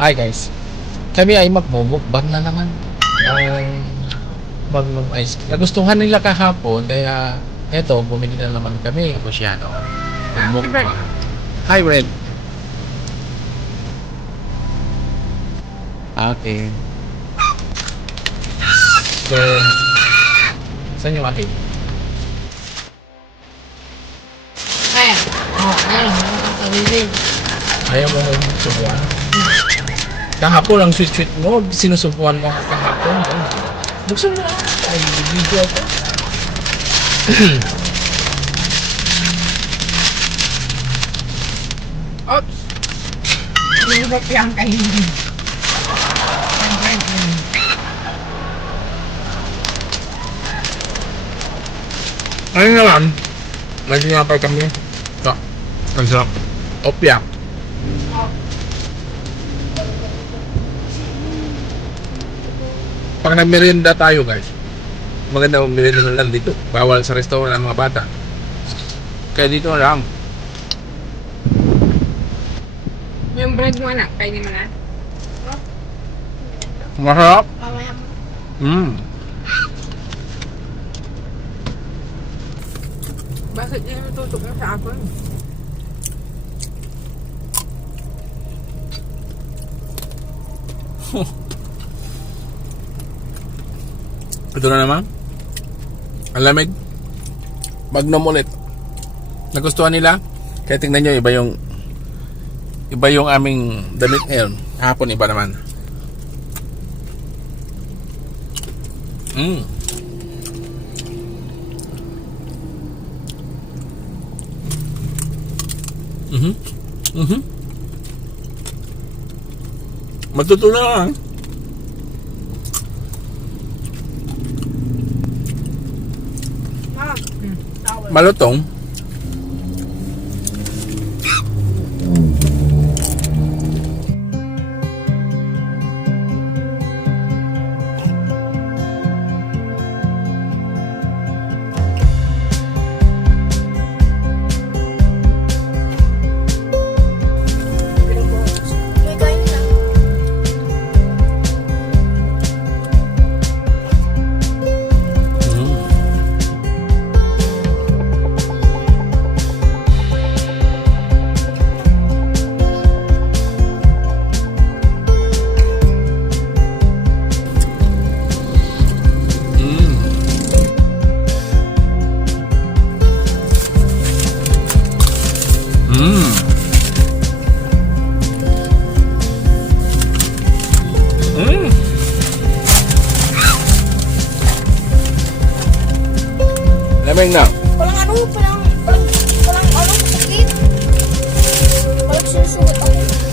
Hi guys, kami ay magmumukbang na naman. Magnum ice cream. Nagustuhan nila kahapon, kaya eto, bumili na naman kami. Tapos yan, magmukbang. Hi, Red. Okay. So, saan yung akin? Ayaw mo subuan. Kahapon ang sweet-sweet mo, sinusubuan mo ako kahapon. Buksan mo na. Ay, video ako. Oops! Hirap yung kainin. Ayun naman, may sinapay kami. So, ang sarap. Opya. Pag nagmerienda tayo guys, maganda magmerienda na lang dito. Bawal sa restaurant ang mga bata. Kaya dito na lang. Yung bread mo na, kainin mo na. Masarap. Mamaya mo. Bakit yun yung tutok mo sa akin? Ito na naman. Ang lamig. Magnum ulit. Nagustuhan nila? Kaya tingnan nyo, iba yung aming damit ngayon. Hapon iba naman. Matutunan lang. Malutong. Lamig na. Walang sakit. Walang sinusugat ako.